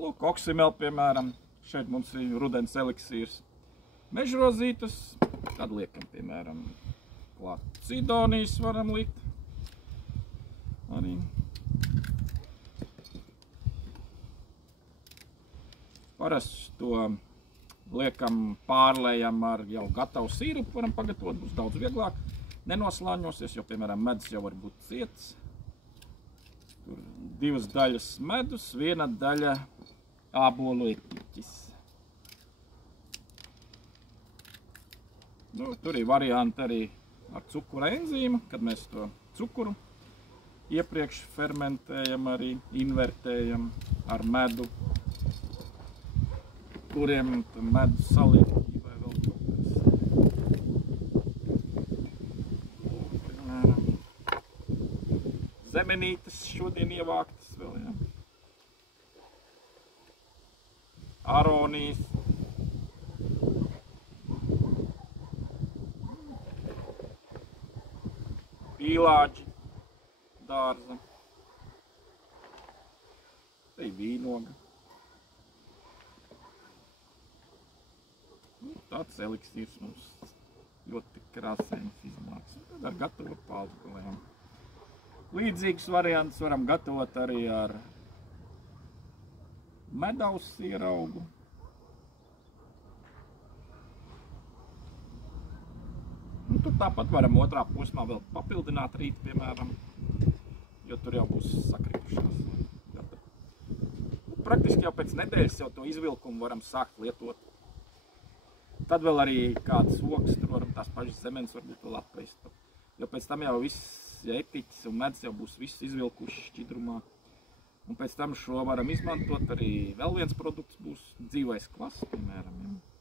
Lūk, oksimel, piemēram, šeit mums ir rudens eliksīrs. Mežrozītas, tad liekam, piemēram, klāt cidonijas varam likt. Arī. Parasti to liekam, pārlējam ar jau gatavu sīrupu, varam pagatavot, būs daudz vieglāk. Nenoslāņosies, jo, piemēram, medus jau var būt ciets. Tur 2 daļas medus, 1 daļa ābolu epiķis. Nu, tur ir varianti arī ar cukura enzīmu, kad mēs to cukuru iepriekš fermentējam, arī invertējam ar medu, kuriem medu saliek vai vēl kaut kas. Piemēram, zemenītes šodien ievāktas vēl, ja. Aronijas. Pīlāģi, dārza, te ir vīnoga. Tāds eliksīrs mums ļoti krāsains iznāks. Tad ar gatavo paltulēm. Līdzīgus variantus varam gatavot arī ar medaus sieraugu. Tur tāpat varam otrā posmā vēl papildināt rīt, piemēram, jo tur jau būs sakritušās. Praktiski jau pēc nedēļas jau to izvilkumu varam sākt lietot. Tad vēl arī kādas ogas, tur varam tās pašas zemenes varbūt vēl atpēst. Jo pēc tam jau viss epiķis un medus jau būs viss izvilkuši šķidrumā. Un pēc tam šo varam izmantot arī vēl viens produkts būs dzīvais kvass, piemēram. Ja.